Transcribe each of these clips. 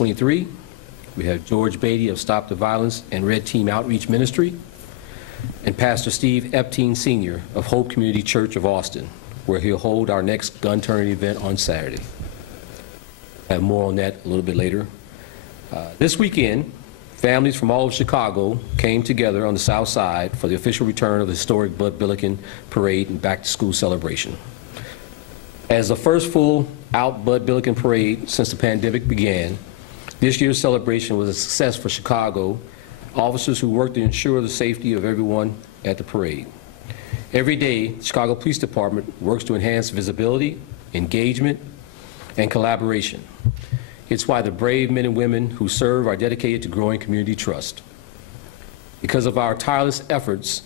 23, we have George Beatty of Stop the Violence and Red Team Outreach Ministry, and Pastor Steve Epteen Sr. of Hope Community Church of Austin, where he'll hold our next gun turning event on Saturday. I have more on that a little bit later. This weekend, families from all of Chicago came together on the South Side for the official return of the historic Bud Billiken Parade and back-to-school celebration. As the first full-out Bud Billiken Parade since the pandemic began, this year's celebration was a success for Chicago officers who worked to ensure the safety of everyone at the parade. Every day, the Chicago Police Department works to enhance visibility, engagement, and collaboration. It's why the brave men and women who serve are dedicated to growing community trust. Because of the tireless efforts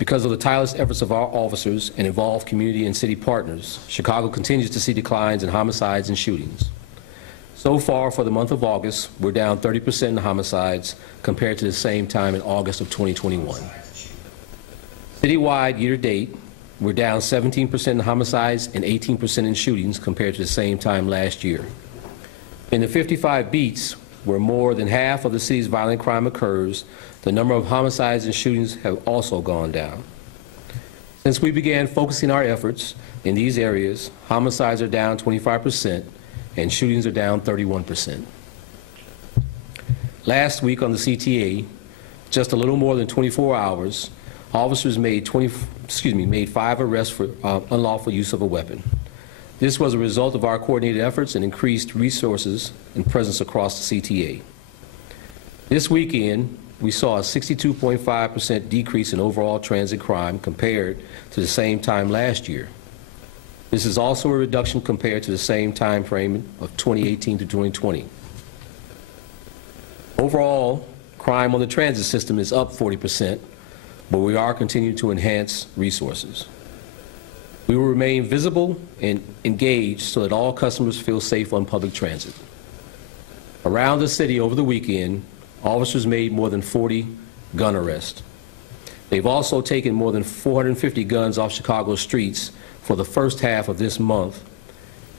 of our officers and involved community and city partners, Chicago continues to see declines in homicides and shootings. So far, for the month of August, we're down 30% in homicides compared to the same time in August of 2021. Citywide, year-to-date, we're down 17% in homicides and 18% in shootings compared to the same time last year. In the 55 beats, where more than half of the city's violent crime occurs, the number of homicides and shootings have also gone down. Since we began focusing our efforts in these areas, homicides are down 25% and shootings are down 31%. Last week on the CTA, just a little more than 24 hours, officers made 5 arrests for unlawful use of a weapon. This was a result of our coordinated efforts and increased resources and presence across the CTA. This weekend, we saw a 62.5% decrease in overall transit crime compared to the same time last year. This is also a reduction compared to the same time frame of 2018 to 2020. Overall, crime on the transit system is up 40%, but we are continuing to enhance resources. We will remain visible and engaged so that all customers feel safe on public transit. Around the city over the weekend, officers made more than 40 gun arrests. They've also taken more than 450 guns off Chicago streets for the first half of this month,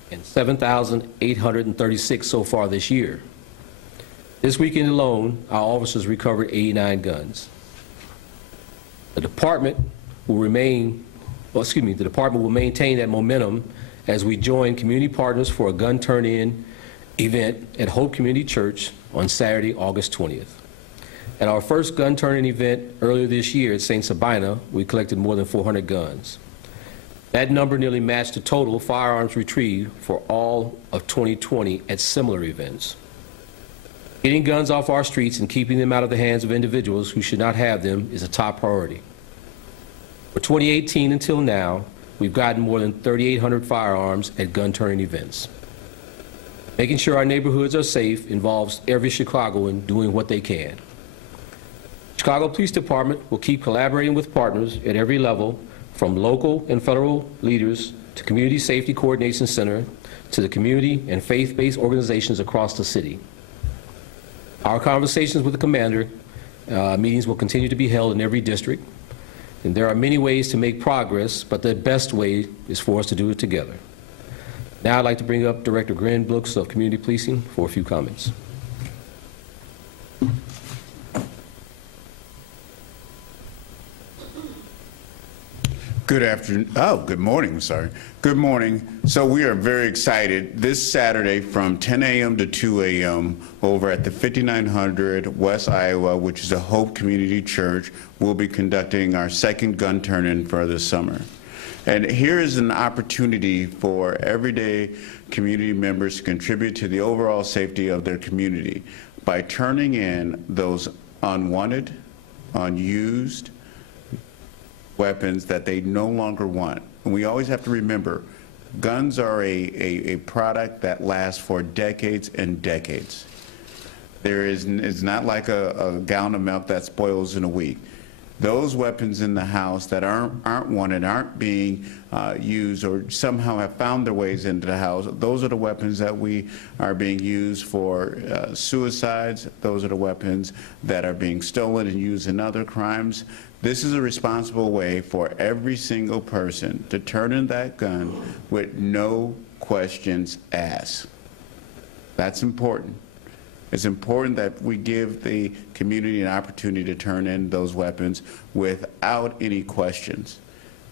and 7,836 so far this year. This weekend alone, our officers recovered 89 guns. The department will maintain that momentum as we join community partners for a gun turn-in event at Hope Community Church on Saturday, August 20th. At our first gun turn-in event earlier this year at St. Sabina, we collected more than 400 guns. That number nearly matched the total firearms retrieved for all of 2020 at similar events. Getting guns off our streets and keeping them out of the hands of individuals who should not have them is a top priority. For 2018 until now, we've gotten more than 3,800 firearms at gun turning events. Making sure our neighborhoods are safe involves every Chicagoan doing what they can. Chicago Police Department will keep collaborating with partners at every level, from local and federal leaders to Community Safety Coordination Center to the community and faith-based organizations across the city. Our conversations with the commander meetings will continue to be held in every district, and there are many ways to make progress, but the best way is for us to do it together. Now I'd like to bring up Director Glenn Brooks of Community Policing for a few comments. Good afternoon. Oh, good morning, sorry. Good morning. So we are very excited. This Saturday from 10 a.m. to 2 a.m. over at the 5900 West Iowa, which is a Hope Community Church, we'll be conducting our second gun turn-in for the summer. And here is an opportunity for everyday community members to contribute to the overall safety of their community by turning in those unwanted, unused weapons that they no longer want. And we always have to remember, guns are a product that lasts for decades and decades. It's not like a gallon of milk that spoils in a week. Those weapons in the house that aren't wanted, aren't being used, or somehow have found their ways into the house, those are the weapons that we are being used for suicides. Those are the weapons that are being stolen and used in other crimes. This is a responsible way for every single person to turn in that gun with no questions asked. That's important. It's important that we give the community an opportunity to turn in those weapons without any questions.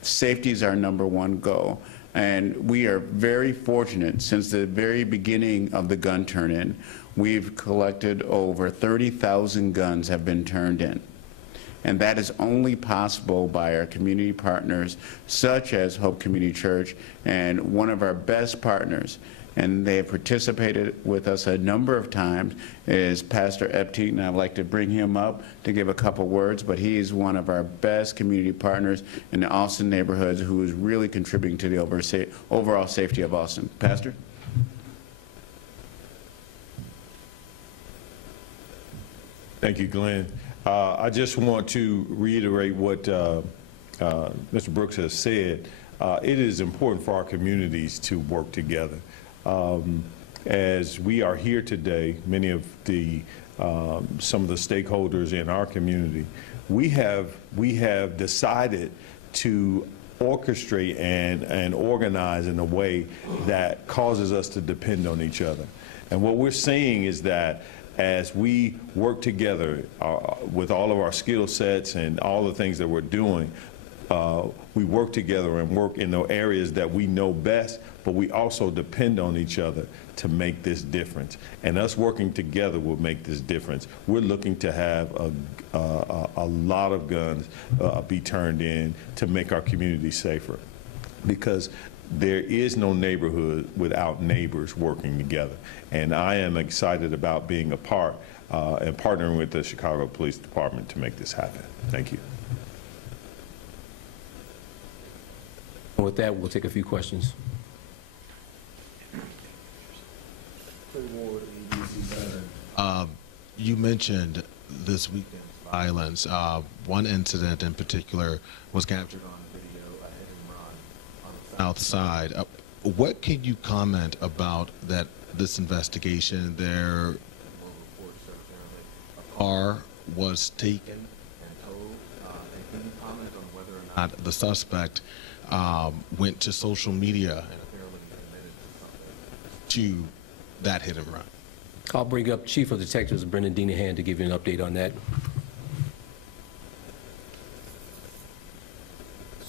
Safety is our #1 goal. And we are very fortunate. Since the very beginning of the gun turn-in, we've collected over 30,000 guns have been turned in. And that is only possible by our community partners, such as Hope Community Church, and one of our best partners, and they have participated with us a number of times, is Pastor Epting, and I'd like to bring him up to give a couple words, but he is one of our best community partners in the Austin neighborhoods who is really contributing to the overall safety of Austin. Pastor? Thank you, Glenn. I just want to reiterate what Mr. Brooks has said. It is important for our communities to work together. As we are here today, many of the some of the stakeholders in our community, we have decided to orchestrate and organize in a way that causes us to depend on each other. And what we're seeing is that as we work together with all of our skill sets and all the things that we're doing, we work together and work in the areas that we know best, but we also depend on each other to make this difference. And us working together will make this difference. We're looking to have a lot of guns be turned in to make our community safer, because there is no neighborhood without neighbors working together. And I am excited about being a part and partnering with the Chicago Police Department to make this happen. Thank you. And with that, we'll take a few questions. You mentioned this weekend's violence. One incident in particular was captured on video, a hit and run on the south side. What can you comment about this investigation? There were reports that apparently a car was taken and towed. And can you comment on whether or not the suspect went to social media and apparently admitted to that hit and run? I'll bring up Chief of Detectives Brendan Deanahan to give you an update on that.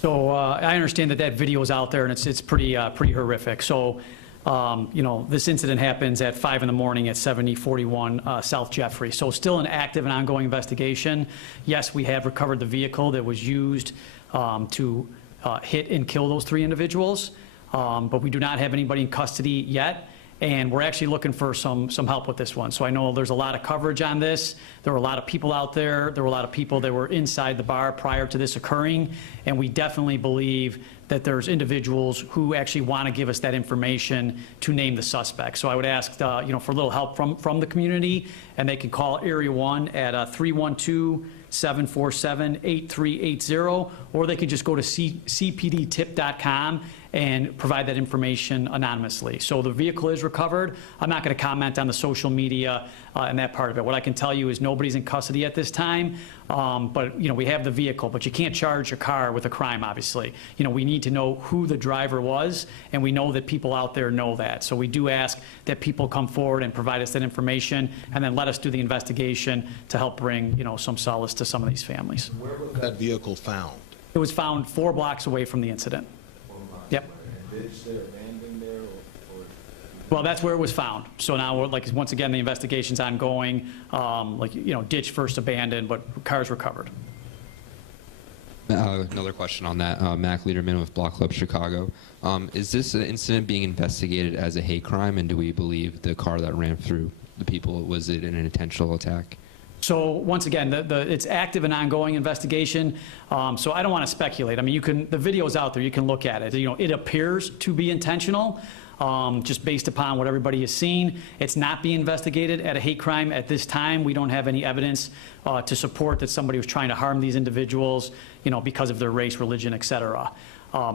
So I understand that video is out there, and it's pretty horrific. So you know, this incident happens at 5 in the morning at 7041 South Jeffrey. So still an active and ongoing investigation. Yes, we have recovered the vehicle that was used to hit and kill those 3 individuals, but we do not have anybody in custody yet. And we're actually looking for some help with this one. So I know there's a lot of coverage on this. There were a lot of people out there. There were a lot of people that were inside the bar prior to this occurring. And we definitely believe that there's individuals who actually want to give us that information to name the suspect. So I would ask you know, for a little help from the community, and they can call Area 1 at 312-747-8380, or they could just go to cpdtip.com and provide that information anonymously. So the vehicle is recovered. I'm not going to comment on the social media and that part of it. What I can tell you is nobody's in custody at this time, but you know, we have the vehicle, but you can't charge your car with a crime, obviously. You know, we need to know who the driver was, and we know that people out there know that. So we do ask that people come forward and provide us that information, and then let us do the investigation to help bring, you know, some solace to some of these families. Where was that vehicle found? It was found 4 blocks away from the incident. Yep. Is there abandoned there, or? Well, that's where it was found. So now, like, once again, the investigation's ongoing. Like, you know, ditch first abandoned, but cars recovered. Another question on that. Mac Lederman with Block Club Chicago. Is this incident being investigated as a hate crime, and do we believe the car that ran through the people, was it an intentional attack? So once again, it's active and ongoing investigation. So I don't want to speculate. I mean, the video's out there. You can look at it. You know, it appears to be intentional, just based upon what everybody has seen. It's not being investigated at a hate crime at this time. We don't have any evidence to support that somebody was trying to harm these individuals, you know, because of their race, religion, et cetera,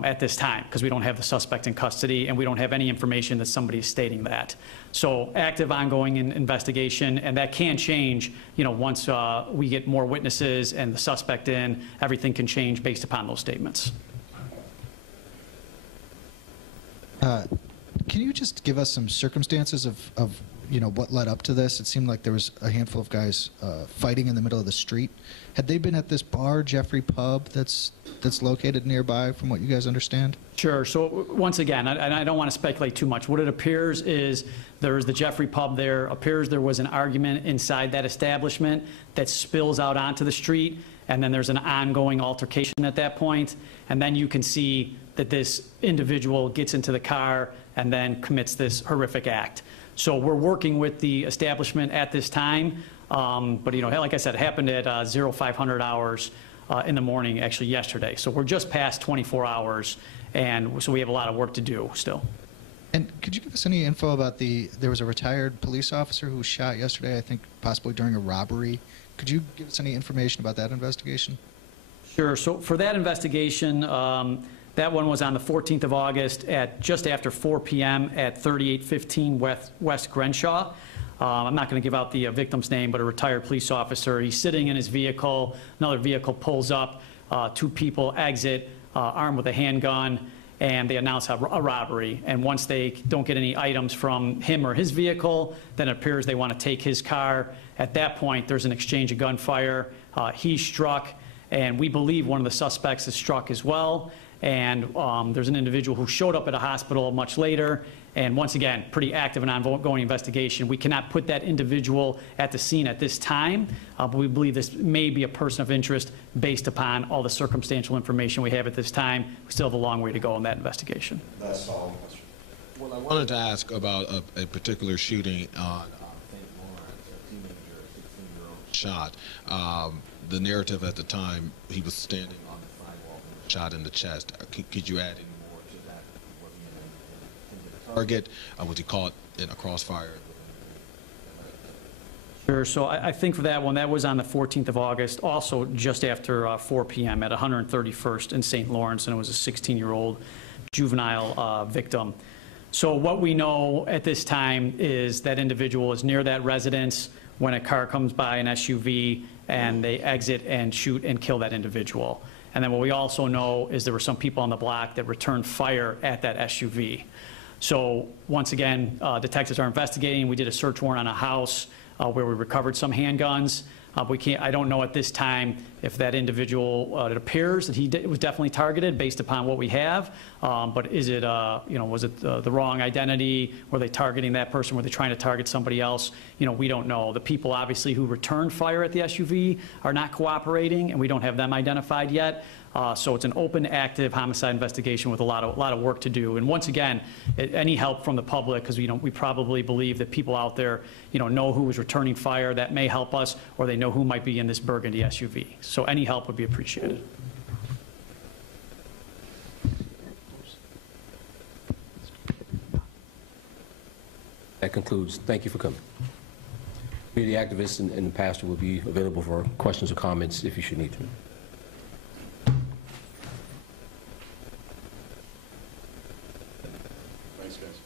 at this time, because we don't have the suspect in custody, and we don't have any information that somebody is stating that. So active, ongoing investigation, and that can change, you know, once we get more witnesses and the suspect in. Everything can change based upon those statements. Can you just give us some circumstances of what led up to this. It seemed like there was a handful of guys fighting in the middle of the street. Had they been at this bar, Jeffrey Pub, that's located nearby, from what you guys understand? Sure. So once again, I don't want to speculate too much. What it appears is there's the Jeffrey Pub there. Appears there was an argument inside that establishment that spills out onto the street, and then there's an ongoing altercation at that point. And then you can see that this individual gets into the car and then commits this horrific act. So we're working with the establishment at this time, but like I said, it happened at 0500 hours in the morning, actually yesterday. So we're just past 24 hours, and so we have a lot of work to do still. And could you give us any info about there was a retired police officer who was shot yesterday, I think possibly during a robbery. Could you give us any information about that investigation? Sure. So for that investigation, that one was on the 14th of August at just after 4 p.m. at 3815 West Crenshaw. I'm not going to give out the victim's name, but a retired police officer. He's sitting in his vehicle. Another vehicle pulls up. Two people exit, armed with a handgun, and they announce a robbery. And once they don't get any items from him or his vehicle, then it appears they want to take his car. At that point, there's an exchange of gunfire. He's struck, and we believe one of the suspects is struck as well. And there's an individual who showed up at a hospital much later. And once again, pretty active and ongoing investigation. We cannot put that individual at the scene at this time, but we believe this may be a person of interest based upon all the circumstantial information we have at this time. We still have a long way to go in that investigation. That's all. Well, I wanted to ask about a particular shooting on St. Lawrence, a teenager, 16-year-old shot. The narrative at the time, he was standing on the sidewalk and was shot in the chest. Could you add any more to that? Was he in a target? Was he caught in a crossfire? Sure. So I think for that one, that was on the 14th of August, also just after 4 p.m. at 131st in St. Lawrence, and it was a 16-year-old juvenile victim. So what we know at this time is that individual is near that residence when a car comes by, an SUV, and they exit and shoot and kill that individual. And then what we also know is there were some people on the block that returned fire at that SUV. So once again, detectives are investigating. We did a search warrant on a house where we recovered some handguns. I don't know at this time if that individual, it appears that he was definitely targeted based upon what we have, but is it, was it the wrong identity? Were they targeting that person? Were they trying to target somebody else? We don't know. The people obviously who returned fire at the SUV are not cooperating, and we don't have them identified yet. So it's an open, active homicide investigation with a lot of work to do. And once again, any help from the public, because we probably believe that people out there, know who was returning fire. That may help us, or they know who might be in this burgundy SUV. So any help would be appreciated. That concludes. Thank you for coming. The activists and the pastor will be available for questions or comments if you should need to. Thanks, guys.